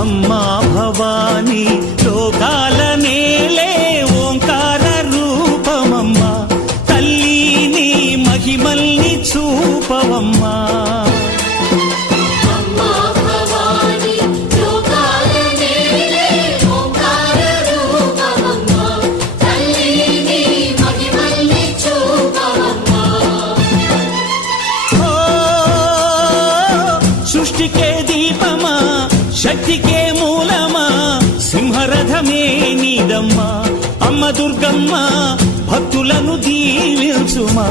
అమ్మా భవానీ లోకాల నేలే ఓంకార రూపమమ్మా తల్లి నీ మహిమల్ని చూపవమ్మా సృష్టికే దీపమా శక్తికే మూలమా సింహరథమే నీదమ్మా అమ్మ దుర్గమ్మ భక్తులను దీవించుమా